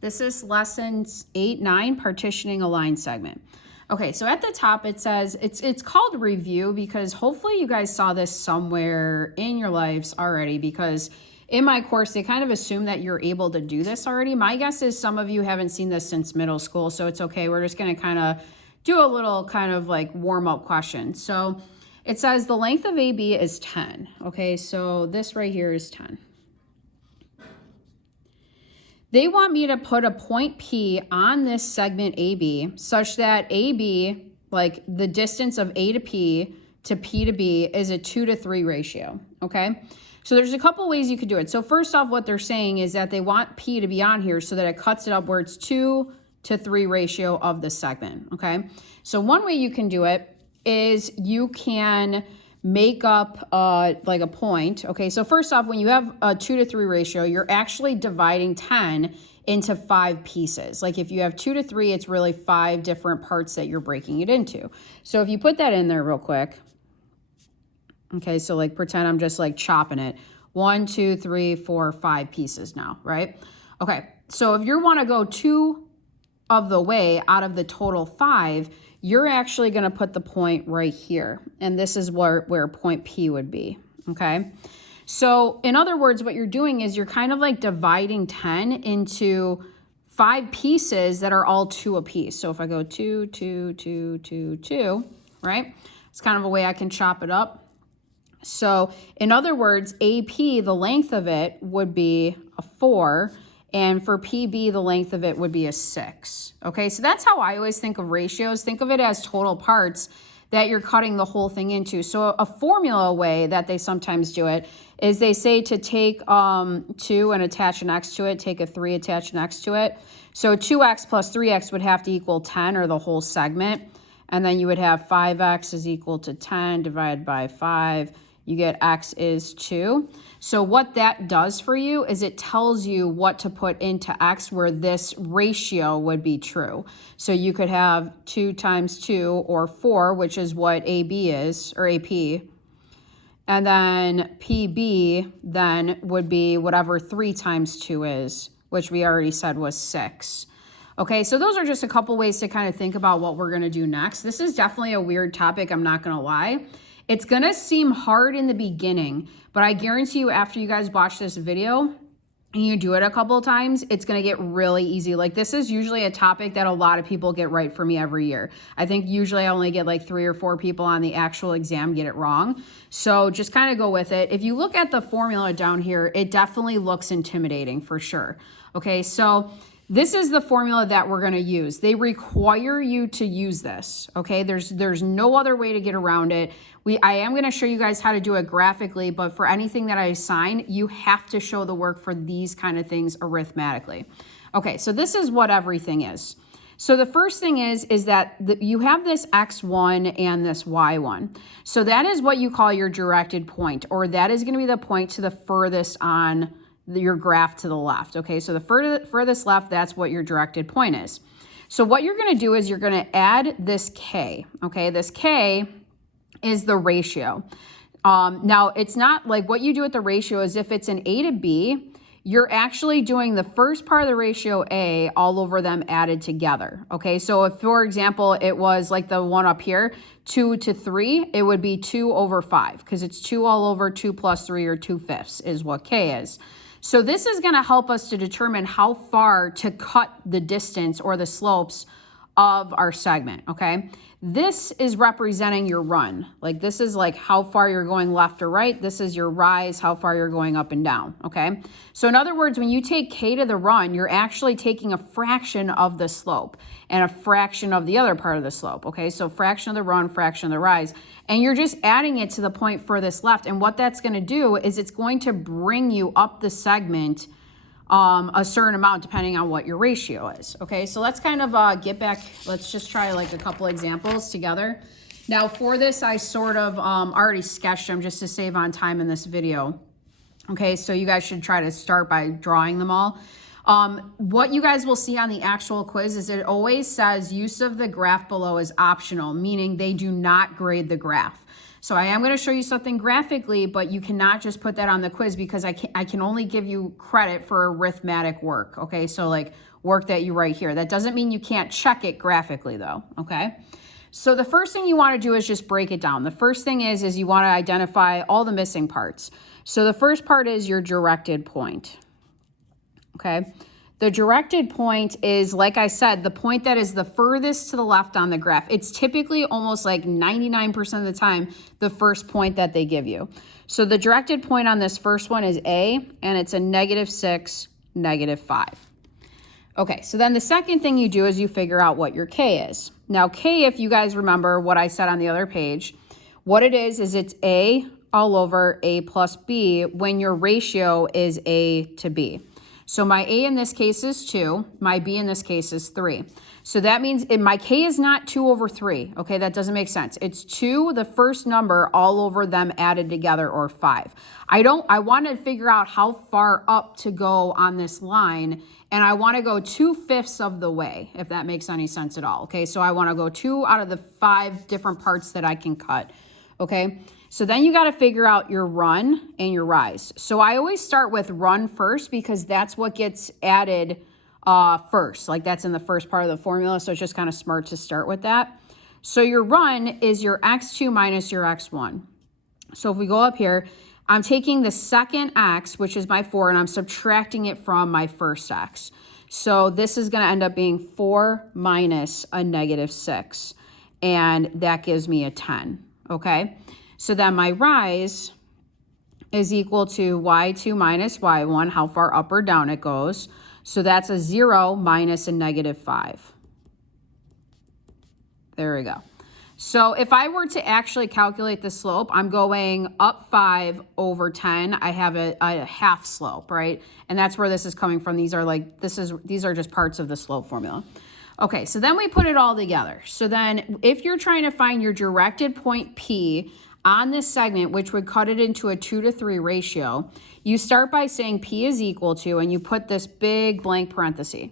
This is lessons 8, 9, partitioning a line segment. Okay, so at the top it says, it's called review because hopefully you guys saw this somewhere in your lives already, because in my course, they kind of assume that you're able to do this already. My guess is some of you haven't seen this since middle school, so it's okay. We're just gonna kind of do a little kind of like warm-up question. So it says the length of AB is 10. Okay, so this right here is 10. They want me to put a point P on this segment AB such that AB, like the distance of A to P to B, is a 2 to 3 ratio, okay? So there's a couple ways you could do it. So first off, what they're saying is that they want P to be on here so that it cuts it up where it's 2 to 3 ratio of the segment, okay? So one way you can do it is you can make up like a point. Okay, so first off, when you have a 2 to 3 ratio, you're actually dividing 10 into 5 pieces. Like if you have 2 to 3, it's really 5 different parts that you're breaking it into. So if you put that in there real quick, okay, so like pretend I'm just like chopping it. 1, 2, 3, 4, 5 pieces now, right? Okay, so if you want to go 2 of the way out of the total 5, you're actually going to put the point right here. And this is where point P would be, okay? So in other words, what you're doing is you're kind of like dividing 10 into 5 pieces that are all 2 apiece. So if I go 2, 2, 2, 2, 2, right? It's kind of a way I can chop it up. So in other words, AP, the length of it would be a 4. And for PB, the length of it would be a 6. Okay, so that's how I always think of ratios. Think of it as total parts that you're cutting the whole thing into. So a formula way that they sometimes do it is they say to take 2 and attach an x to it, take a 3, attach an x to it. So 2x plus 3x would have to equal 10, or the whole segment. And then you would have 5x is equal to 10 divided by 5. You get x is 2. So what that does for you is it tells you what to put into x where this ratio would be true. So you could have 2 times 2 or 4, which is what AB is, or AP. And then PB then would be whatever 3 times 2 is, which we already said was 6. Okay, so those are just a couple ways to kind of think about what we're going to do next. This is definitely a weird topic, I'm not going to lie. It's going to seem hard in the beginning, but I guarantee you after you guys watch this video and you do it a couple of times, it's going to get really easy. Like this is usually a topic that a lot of people get right for me every year. I think usually I only get like 3 or 4 people on the actual exam get it wrong. So just kind of go with it. If you look at the formula down here, it definitely looks intimidating for sure. Okay, so this is the formula that we're going to use. They require you to use this, okay? There's no other way to get around it. I am going to show you guys how to do it graphically, but for anything that I assign, you have to show the work for these kind of things arithmetically. Okay, so this is what everything is. So the first thing is that you have this x1 and this y1. So that is what you call your directed point, or that is going to be the point to the furthest on your graph to the left. Okay, so the furthest left, that's what your directed point is. So what you're going to do is you're going to add this k. Okay, this k is the ratio. Now it's not like what you do with the ratio is if it's an A to B, you're actually doing the first part of the ratio A all over them added together. Okay, so if for example it was like the one up here, 2 to 3, it would be 2 over 5 because it's 2 all over 2 plus 3, or 2/5 is what k is. So this is going to help us to determine how far to cut the distance or the slopes of our segment, okay? This is representing your run. Like this is like how far you're going left or right. This is your rise, how far you're going up and down, okay? So in other words, when you take k to the run, you're actually taking a fraction of the slope and a fraction of the other part of the slope, okay? So fraction of the run, fraction of the rise, and you're just adding it to the point furthest left. And what that's gonna do is it's going to bring you up the segment a certain amount depending on what your ratio is. Okay, so let's kind of get back. Let's just try like a couple examples together. Now for this, I sort of already sketched them just to save on time in this video. Okay, so you guys should try to start by drawing them all. What you guys will see on the actual quiz is it always says use of the graph below is optional, meaning they do not grade the graph. So I am going to show you something graphically, but you cannot just put that on the quiz because I can only give you credit for arithmetic work. Okay, so like work that you write here. That doesn't mean you can't check it graphically though, okay? So the first thing you want to do is just break it down. The first thing is you want to identify all the missing parts. So the first part is your directed point, okay? The directed point is, like I said, the point that is the furthest to the left on the graph. It's typically almost like 99% of the time the first point that they give you. So the directed point on this first one is A, and it's a -6, -5. Okay, so then the second thing you do is you figure out what your K is. Now K, if you guys remember what I said on the other page, what it is it's A all over A plus B when your ratio is A to B. So my A in this case is 2, my B in this case is 3. So that means my K is not 2 over 3, okay? That doesn't make sense. It's 2, the first number, all over them added together, or 5. I want to figure out how far up to go on this line, and I want to go 2/5 of the way, if that makes any sense at all, okay? So I want to go 2 out of the 5 different parts that I can cut, okay? So then you got to figure out your run and your rise. So I always start with run first because that's what gets added first. Like that's in the first part of the formula. So it's just kind of smart to start with that. So your run is your x2 minus your x1. So if we go up here, I'm taking the second x, which is my 4, and I'm subtracting it from my first x. So this is going to end up being 4 minus a -6. And that gives me a 10. Okay. So then my rise is equal to y2 minus y1, how far up or down it goes. So that's a 0 minus a -5. There we go. So if I were to actually calculate the slope, I'm going up 5 over 10. I have a half slope, right? And that's where this is coming from. These are just parts of the slope formula. Okay, so then we put it all together. So then if you're trying to find your directed point P on this segment, which would cut it into a 2-to-3 ratio, you start by saying P is equal to, and you put this big blank parenthesis.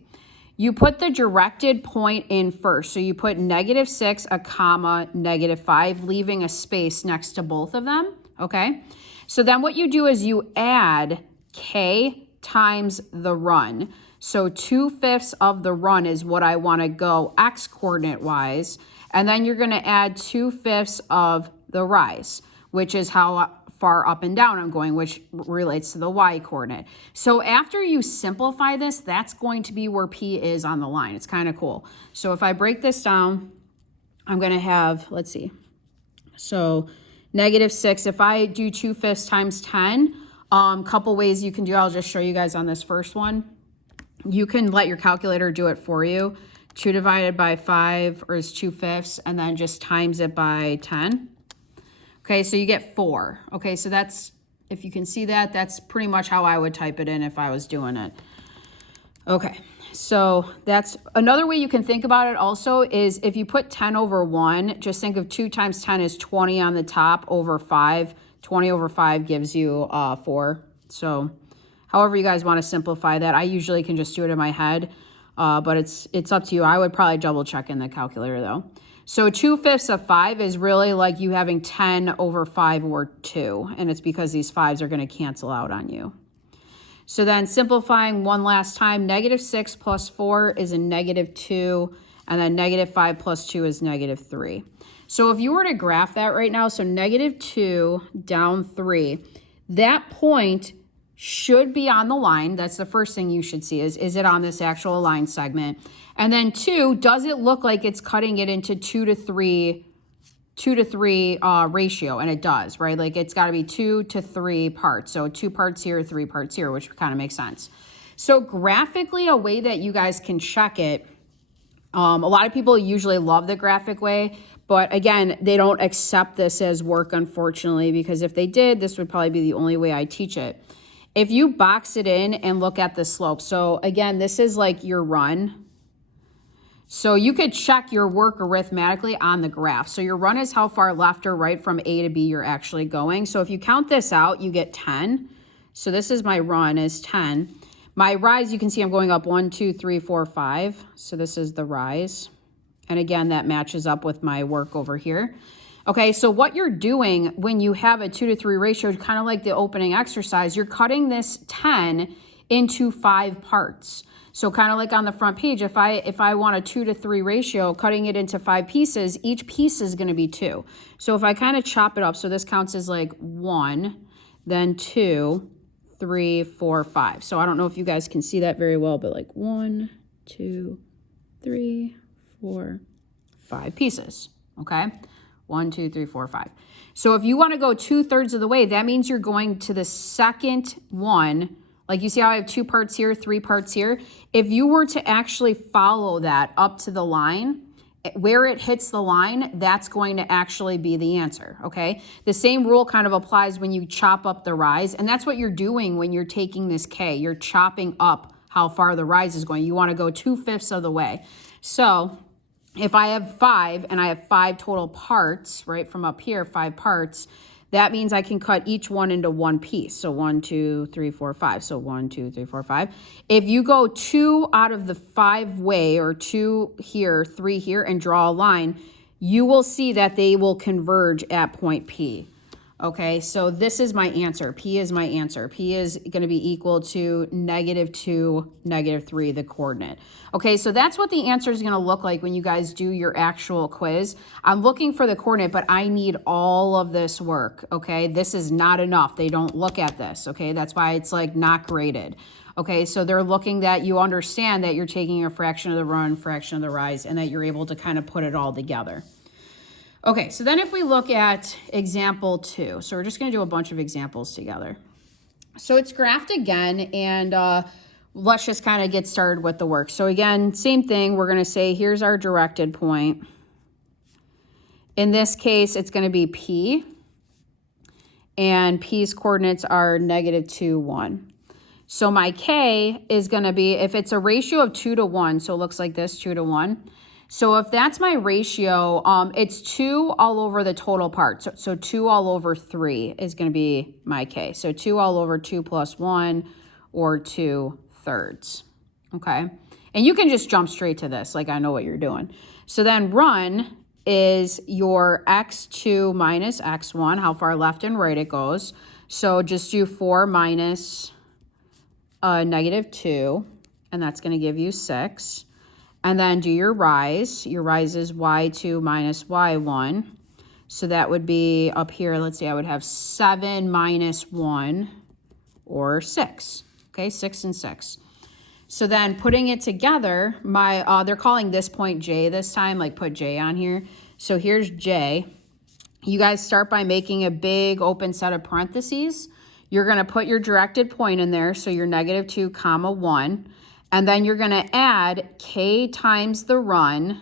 You put the directed point in first. So you put -6, a comma, -5, leaving a space next to both of them, okay? So then what you do is you add K times the run. So 2/5 of the run is what I want to go x coordinate wise. And then you're going to add 2/5 of the rise, which is how far up and down I'm going, which relates to the y coordinate. So after you simplify this, that's going to be where P is on the line. It's kind of cool. So if I break this down, I'm going to have, let's see. So -6, if I do 2/5 times 10, couple ways you can do, I'll just show you guys on this first one. You can let your calculator do it for you. 2 divided by 5 is 2/5, and then just times it by 10. Okay, so you get 4. Okay, so that's, if you can see that, that's pretty much how I would type it in if I was doing it. Okay, so that's another way you can think about it also is if you put 10 over 1, just think of 2 times 10 is 20 on the top over 5. 20 over 5 gives you 4. So however you guys want to simplify that, I usually can just do it in my head, but it's up to you. I would probably double check in the calculator though. So 2/5 of 5 is really like you having 10 over 5 or 2, and it's because these 5s are going to cancel out on you. So then simplifying one last time, -6 plus 4 is a -2, and then -5 plus 2 is -3. So if you were to graph that right now, so -2 down 3, that point should be on the line. That's the first thing you should see is it on this actual line segment? And then 2, does it look like it's cutting it into 2-to-3 ratio? And it does, right? Like it's got to be 2 to 3 parts. So 2 parts here, 3 parts here, which kind of makes sense. So graphically, a way that you guys can check it, a lot of people usually love the graphic way, but again, they don't accept this as work, unfortunately, because if they did, this would probably be the only way I teach it. If you box it in and look at the slope, so again, this is like your run. So you could check your work arithmetically on the graph. So your run is how far left or right from A to B you're actually going. So if you count this out, you get 10. So this is my run is 10. My rise, you can see I'm going up 1, 2, 3, 4, 5. So this is the rise. And again, that matches up with my work over here. Okay, so what you're doing when you have a 2 to 3 ratio, kind of like the opening exercise, you're cutting this 10 into 5 parts. So kind of like on the front page, if I want a 2 to 3 ratio, cutting it into 5 pieces, each piece is going to be 2. So if I kind of chop it up, so this counts as like 1, then 2, 3, 4, 5. So I don't know if you guys can see that very well, but like 1, 2, 3, 4, 5 pieces. Okay. 1, 2, 3, 4, 5. So if you want to go 2/3 of the way, that means you're going to the second one. Like you see how I have 2 parts here, 3 parts here. If you were to actually follow that up to the line, where it hits the line, that's going to actually be the answer, okay? The same rule kind of applies when you chop up the rise, and that's what you're doing when you're taking this K. You're chopping up how far the rise is going. You want to go 2/5 of the way. So if I have 5 and I have 5 total parts, right, from up here, 5 parts, that means I can cut each one into 1 piece. So 1, 2, 3, 4, 5. So 1, 2, 3, 4, 5. If you go 2 out of the 5 way, or 2 here, 3 here, and draw a line, you will see that they will converge at point P. Okay, so this is my answer. P is my answer. P is going to be equal to -2, -3, the coordinate. Okay, so that's what the answer is going to look like when you guys do your actual quiz. I'm looking for the coordinate, but I need all of this work, okay? This is not enough. They don't look at this, okay? That's why it's like not graded. Okay, so they're looking that you understand that you're taking a fraction of the run, fraction of the rise, and that you're able to kind of put it all together. Okay, so then if we look at example 2, so we're just going to do a bunch of examples together. So it's graphed again, and let's just kind of get started with the work. So again, same thing. We're going to say here's our directed point. In this case, it's going to be P, and P's coordinates are -2, 1. So my K is going to be, if it's a ratio of 2 to 1, so it looks like this, 2 to 1. So if that's my ratio, it's 2 all over the total part. So 2 all over 3 is going to be my K. So 2 all over 2 plus 1, or 2/3. Okay. And you can just jump straight to this. Like, I know what you're doing. So then run is your x2 minus x1, how far left and right it goes. So just do 4 minus -2, and that's going to give you 6. And then do your rise. Your rise is y2 minus y1. So that would be up here, let's see, I would have 7 minus 1, or 6. Okay, 6 and 6. So then putting it together, they're calling this point J this time, like put J on here. So here's J. You guys start by making a big open set of parentheses. You're going to put your directed point in there, so you're -2, 1. And then you're going to add K times the run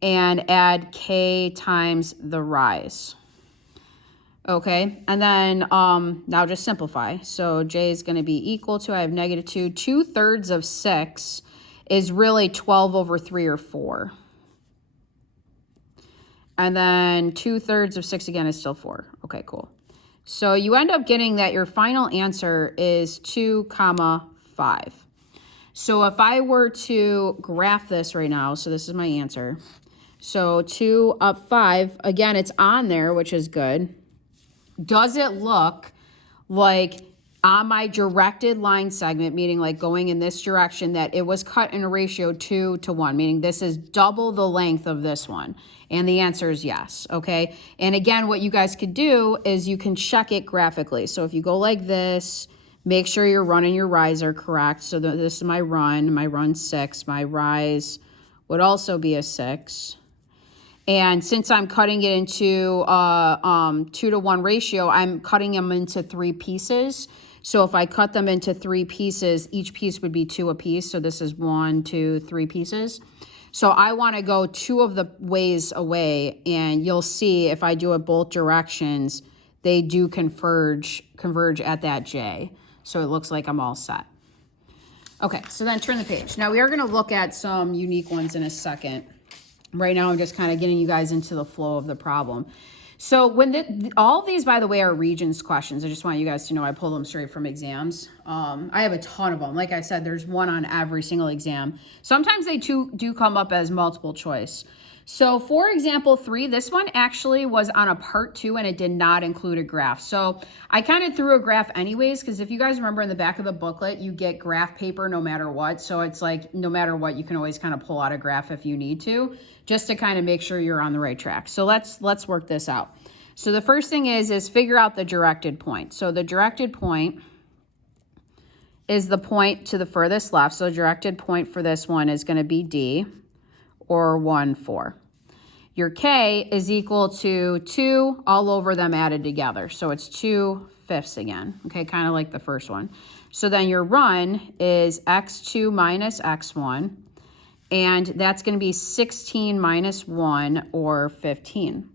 and add K times the rise. Okay, and then now just simplify. So J is going to be equal to, I have -2. 2/3 of 6 is really 12 over 3, or 4. And then 2/3 of 6 again is still 4. Okay, cool. So you end up getting that your final answer is 2, 5. So if I were to graph this right now, so this is my answer. So 2 up 5, again, it's on there, which is good. Does it look like on my directed line segment, meaning like going in this direction, that it was cut in a ratio 2 to 1, meaning this is double the length of this one? And the answer is yes, okay? And again, what you guys could do is you can check it graphically. So if you go like this, make sure your run and your rise are correct. So this is my run 6. My rise would also be a 6. And since I'm cutting it into 2 to 1 ratio, I'm cutting them into 3 pieces. So if I cut them into 3 pieces, each piece would be 2 apiece. So this is 1, 2, 3 pieces. So I want to go 2 of the ways away, and you'll see if I do it both directions, they do converge at that J. So it looks like I'm all set. Okay, so then turn the page. Now we are going to look at some unique ones in a second. Right now I'm just kind of getting you guys into the flow of the problem. So when all of these, by the way, are regions questions. I just want you guys to know I pull them straight from exams. I have a ton of them. Like I said, there's one on every single exam. Sometimes they do come up as multiple choice. So for example 3, this one actually was on a part 2 and it did not include a graph. So I kind of threw a graph anyways, because if you guys remember in the back of the booklet, you get graph paper no matter what. So it's like no matter what, you can always kind of pull out a graph if you need to, just to kind of make sure you're on the right track. So let's work this out. So the first thing is figure out the directed point. So the directed point is the point to the furthest left. So the directed point for this one is going to be D, or 1, 4. Your K is equal to 2 all over them added together. So it's 2/5 again, okay, kind of like the first one. So then your run is x2 minus x1, and that's going to be 16 minus 1, or 15.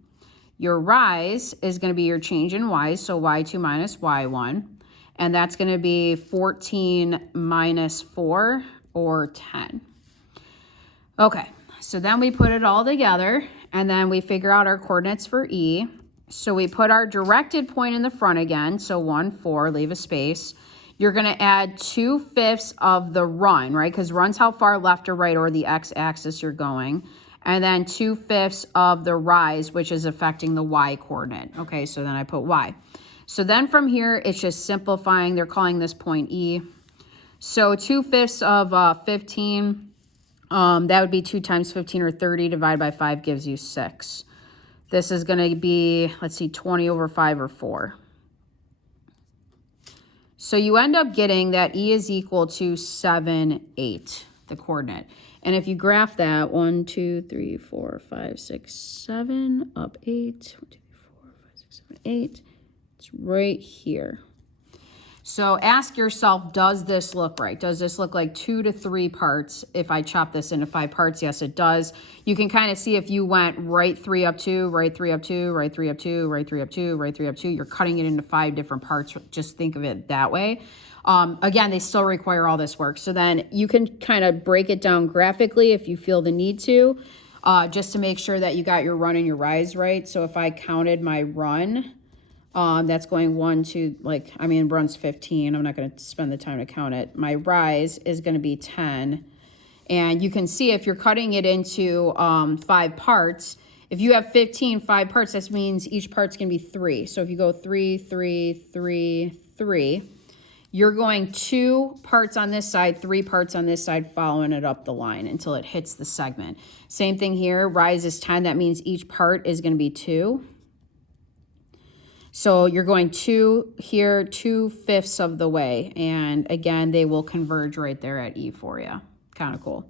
Your rise is going to be your change in y, so y2 minus y1, and that's going to be 14 minus 4, or 10. Okay, so then we put it all together, and then we figure out our coordinates for E. So we put our directed point in the front again, so 1, 4, leave a space. You're going to add 2/5 of the run, right? Because run's how far left or right or the x-axis you're going. And then 2/5 of the rise, which is affecting the y coordinate. Okay, so then I put y. So then from here, it's just simplifying. They're calling this point E. So 2/5 of 15, that would be 2 times 15, or 30, divided by 5 gives you 6. This is going to be, let's see, 20 over 5, or 4. So you end up getting that E is equal to 7, 8, the coordinate. And if you graph that, 1, 2, 3, 4, 5, 6, 7, up 8, 1, 2, 3, 4, 5, 6, 7, 8, it's right here. So ask yourself, does this look right? Does this look like 2 to 3 parts? If I chop this into 5 parts, yes, it does. You can kind of see if you went right 3 up 2, right 3 up 2, right 3 up 2, right 3 up 2, right 3 up 2. You're cutting it into 5 different parts. Just think of it that way. Again, they still require all this work. So then you can kind of break it down graphically if you feel the need to, just to make sure that you got your run and your rise right. So if I counted my run, that's going 1, 2, like, I mean, run's 15. I'm not going to spend the time to count it. My rise is going to be 10. And you can see if you're cutting it into 5 parts, if you have 5 parts, that means each part's going to be 3. So if you go 3, 3, 3, 3, you're going 2 parts on this side, 3 parts on this side, following it up the line until it hits the segment. Same thing here, rise is 10. That means each part is going to be 2. So you're going 2 here, 2/5 of the way. And again, they will converge right there at E for you. Kind of cool.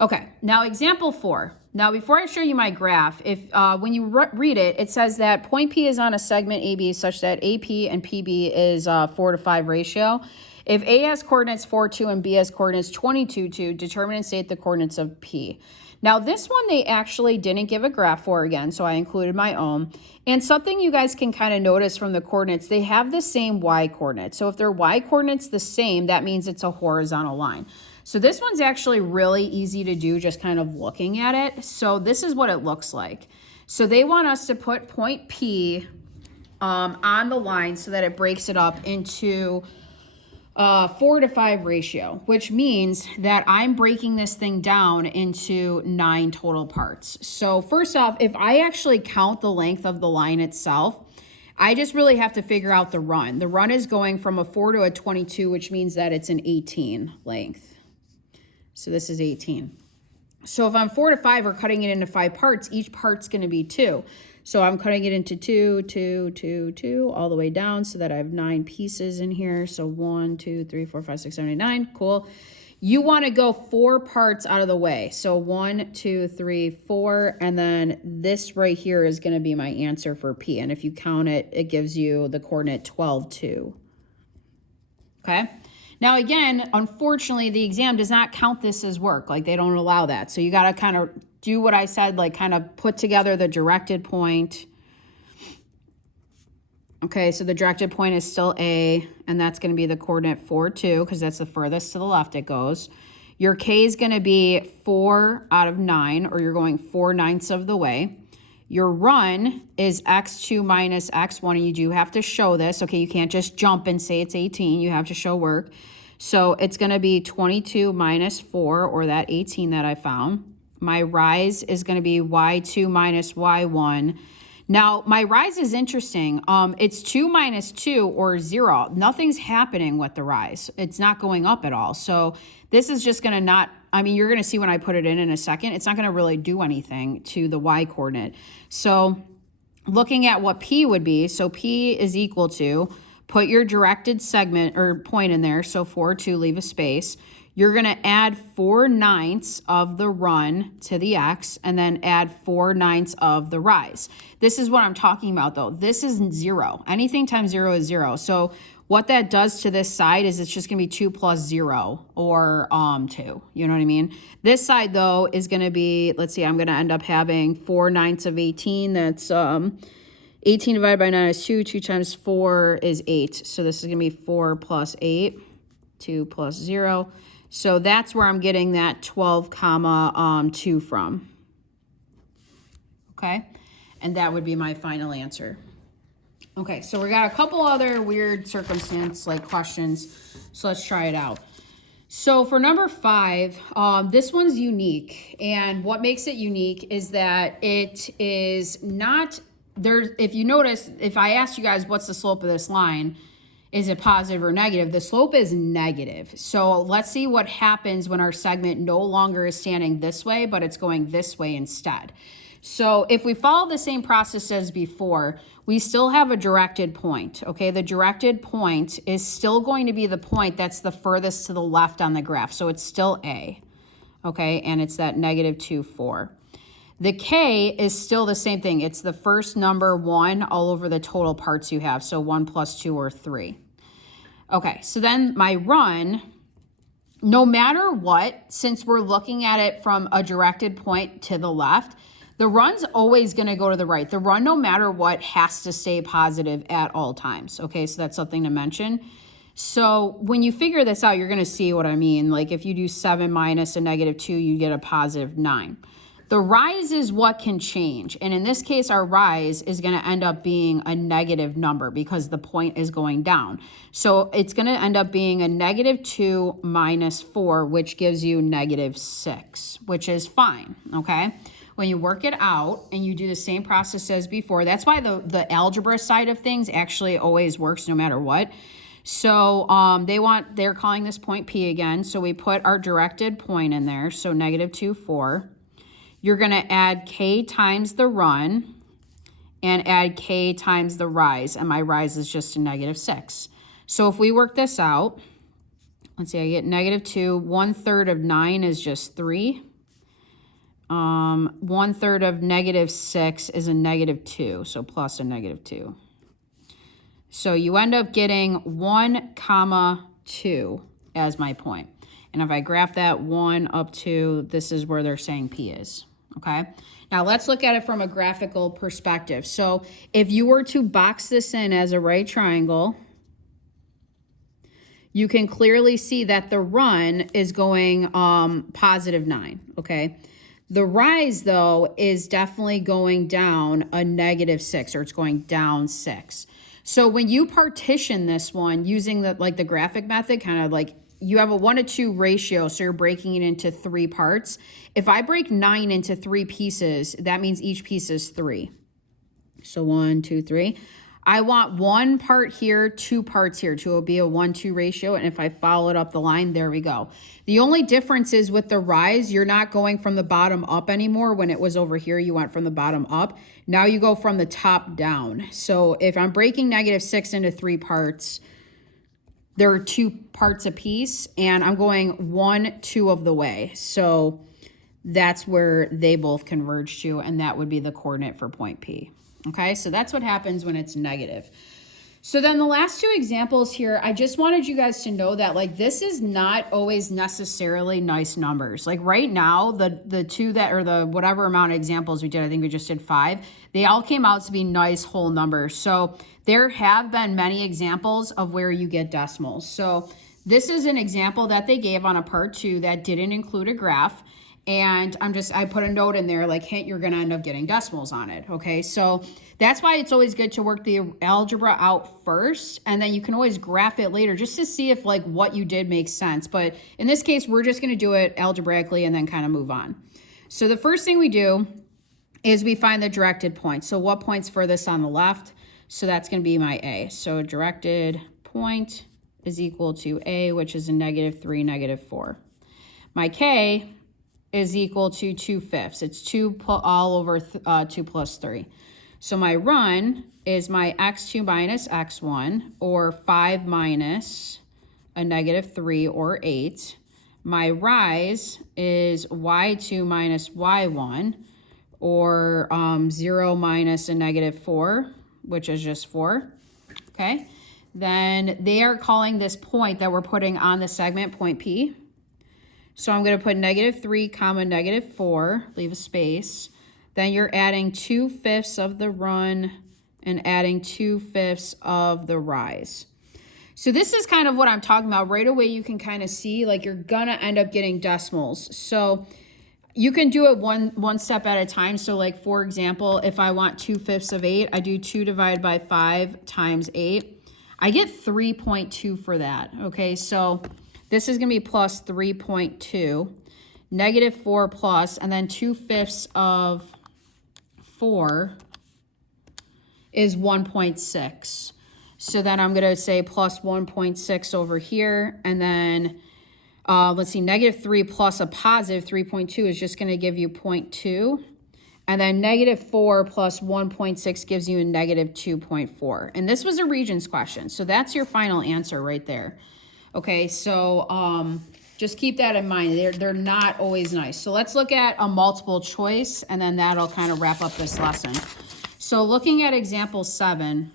Okay, now example 4. Now, before I show you my graph, if when you read it, it says that point P is on a segment AB such that AP and PB is 4 to 5 ratio. If A has coordinates 4, 2, and B has coordinates 22, 2, determine and state the coordinates of P. Now, this one they actually didn't give a graph for again, so I included my own. And something you guys can kind of notice from the coordinates, they have the same y coordinate. So if their y coordinate's the same, that means it's a horizontal line. So this one's actually really easy to do just kind of looking at it. So this is what it looks like. So they want us to put point P on the line so that it breaks it up into 4 to 5 ratio, which means that I'm breaking this thing down into 9 total parts. So first off, if I actually count the length of the line itself, I just really have to figure out the run. The run is going from a 4 to a 22, which means that it's an 18 length. So this is 18. So if I'm 4 to 5 or cutting it into 5 parts, each part's going to be 2. So I'm cutting it into 2, 2, 2, 2, all the way down so that I have 9 pieces in here. So 1, 2, 3, 4, 5, 6, 7, 8, 9. Cool. You want to go 4 parts out of the way. So 1, 2, 3, 4. And then this right here is going to be my answer for P. And if you count it, it gives you the coordinate 12, 2. Okay. Now, again, unfortunately, the exam does not count this as work. Like, they don't allow that. So you got to kind of do what I said, like kind of put together the directed point. Okay, so the directed point is still A, and that's going to be the coordinate 4, 2, because that's the furthest to the left it goes. Your K is going to be 4 out of 9, or you're going 4/9 of the way. Your run is x2 minus x1, and you do have to show this. Okay, you can't just jump and say it's 18. You have to show work. So it's going to be 22 minus 4, or that 18 that I found. My rise is going to be y2 minus y1. Now, my rise is interesting. It's 2 minus 2, or 0. Nothing's happening with the rise. It's not going up at all. So this is just going to not, I mean, you're going to see when I put it in a second, it's not going to really do anything to the y coordinate. So looking at what P would be, so P is equal to, put your directed segment or point in there, so 4, 2, leave a space. You're going to add 4/9 of the run to the x, and then add 4/9 of the rise. This is what I'm talking about, though. This is 0. Anything times 0 is 0. So what that does to this side is it's just going to be 2 plus 0, or 2. You know what I mean? This side, though, is going to be, let's see, I'm going to end up having 4/9 of 18. That's 18 divided by 9 is 2. 2 times 4 is 8. So this is going to be 4 plus 8. 2 plus 0. So that's where I'm getting that 12 comma 2 from. Okay, and that would be my final answer. Okay, so we got a couple other weird circumstance like questions, so let's try it out. So for number 5, this one's unique, and what makes it unique is that it is not there. If you notice, if I asked you guys what's the slope of this line, is it positive or negative? The slope is negative. So let's see what happens when our segment no longer is standing this way, but it's going this way instead. So if we follow the same process as before, we still have a directed point, okay? The directed point is still going to be the point that's the furthest to the left on the graph. So it's still A, okay? And it's that -2, 4. The K is still the same thing. It's the first number 1 all over the total parts you have. So 1 plus 2 or 3. Okay, so then my run, no matter what, since we're looking at it from a directed point to the left, the run's always going to go to the right. The run, no matter what, has to stay positive at all times. Okay, so that's something to mention. So when you figure this out, you're going to see what I mean. Like if you do 7 minus a -2, you get a +9. The rise is what can change. And in this case, our rise is going to end up being a negative number because the point is going down. So it's going to end up being a -2 minus 4, which gives you -6, which is fine, okay? When you work it out and you do the same process as before, that's why the algebra side of things actually always works no matter what. So they're calling this point P again. So we put our directed point in there. So -2, 4. You're going to add K times the run and add K times the rise. And my rise is just a -6. So if we work this out, let's see, I get -2. 1/3 of 9 is just 3. 1/3 of -6 is a -2. So plus a -2. So you end up getting 1, 2 as my point. And if I graph that 1 up to, this is where they're saying P is, okay? Now let's look at it from a graphical perspective. So if you were to box this in as a right triangle, you can clearly see that the run is going +9, okay? The rise, though, is definitely going down a -6, or it's going down 6. So when you partition this one using the graphic method, kind of like you have a 1:2 ratio, so you're breaking it into 3 parts. If I break 9 into 3 pieces, that means each piece is 3. So 1, 2, 3. I want 1 part here, 2 parts here to be a 1:2 ratio. And if I follow it up the line, there we go. The only difference is with the rise, you're not going from the bottom up anymore. When it was over here, you went from the bottom up. Now you go from the top down. So if I'm breaking -6 into 3 parts, there are 2 parts a piece, and I'm going 1, 2 of the way. So that's where they both converge to, and that would be the coordinate for point P. Okay, so that's what happens when it's negative. So then the last 2 examples here, I just wanted you guys to know that this is not always necessarily nice numbers. Like right now, the 2 that, or the whatever amount of examples we did, I think we just did 5, they all came out to be nice whole numbers. So there have been many examples of where you get decimals. So this is an example that they gave on a part 2 that didn't include a graph. And I put a note in there like, hint, you're going to end up getting decimals on it. Okay, so that's why it's always good to work the algebra out first, and then you can always graph it later just to see if like what you did makes sense. But in this case, we're just going to do it algebraically and then kind of move on. So the first thing we do is we find the directed point. So what point's furthest on the left? So that's going to be my A. So directed point is equal to A, which is a -3, -4. My K is equal to 2/5. It's 2 all over 2 plus 3. So my run is my x2 minus x1, or 5 minus a -3, or 8. My rise is y2 minus y1, or 0 minus a -4, which is just 4. Okay. Then they are calling this point that we're putting on the segment point P. So I'm going to put -3 comma -4, leave a space. Then you're adding 2/5 of the run and adding 2/5 of the rise. So this is kind of what I'm talking about. Right away you can kind of see like you're going to end up getting decimals. So you can do it one step at a time. So like, for example, if I want 2/5 of 8, I do 2 divided by 5 times 8. I get 3.2 for that. Okay, so this is going to be plus 3.2, -4 plus, and then 2/5 of 4 is 1.6. So then I'm going to say plus 1.6 over here, and then let's see, -3 plus a positive 3.2 is just going to give you 0.2. And then -4 plus 1.6 gives you a -2.4. And this was a Regents question. So that's your final answer right there. Okay, so just keep that in mind. They're not always nice. So let's look at a multiple choice, and then that'll kind of wrap up this lesson. So looking at example 7,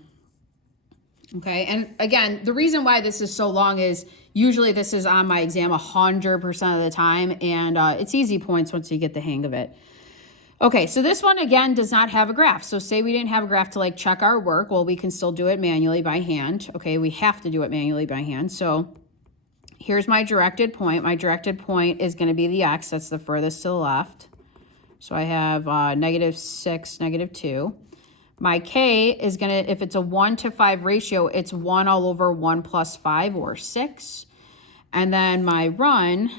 okay, and again, the reason why this is so long is usually this is on my exam 100% of the time, and it's easy points once you get the hang of it. Okay, so this one, again, does not have a graph. So say we didn't have a graph to like check our work. Well, we can still do it manually by hand. Okay, we have to do it manually by hand. So here's my directed point. My directed point is going to be the x. That's the furthest to the left. So I have -6, -2. My k is going to, if it's a 1 to 5 ratio, it's 1 all over 1 plus 5, or 6. And then my run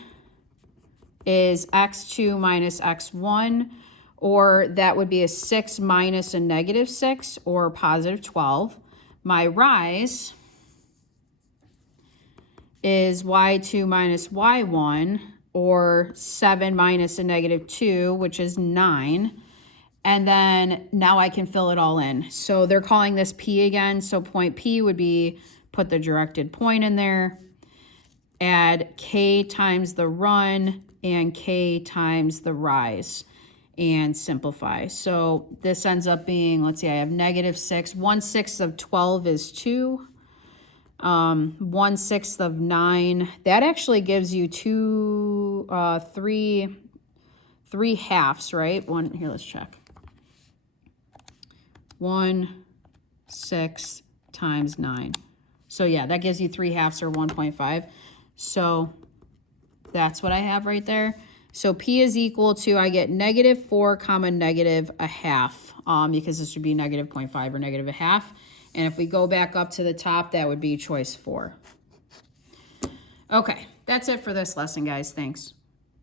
is x2 minus x1, or that would be a 6 minus a -6, or positive 12. My rise is y2 minus y1, or 7 minus a -2, which is 9. And then now I can fill it all in. So they're calling this P again. So point P would be, put the directed point in there, add K times the run and K times the rise, and simplify. So this ends up being, let's see, I have -6. 1/6 of 12 is 2. 1/6 of 9. That actually gives you three halves, right? Here, let's check. 1/6 times 9. So yeah, that gives you 3 halves, or 1.5. So that's what I have right there. So P is equal to, I get -4 comma -1/2, because this would be -0.5 or -1/2. And if we go back up to the top, that would be choice 4. Okay, that's it for this lesson, guys. Thanks.